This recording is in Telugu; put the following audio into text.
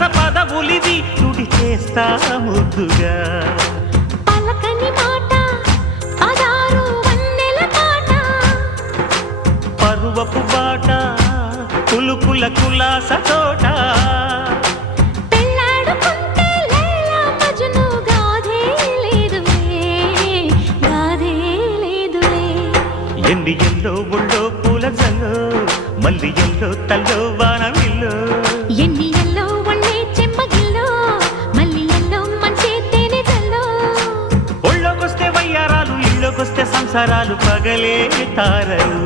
సరస పదవులివి తుడి చేస్తా ముద్దుగా పలకని మాట పదారు వన్నెల పాట పరువపు బాట కులుకుల కులాస తోట పెళ్ళాడుకుంటే లైలా మజ్ను గాథే లేదులే గాథే లేదులే ఎండి ఎల్లో ఒళ్ళో పూల జల్లో మల్లి ఎల్లో తల్లో వానవిల్లో ఎన్ని ఎల్లో ఒళ్ళే చెమ్మగిల్లో మల్లి ఎల్లో మంచే తేనె జల్లో ఒళ్ళోకొస్తే వయ్యారాలు ఇళ్ళోకొస్తే సంసారాలు పగలే తారలు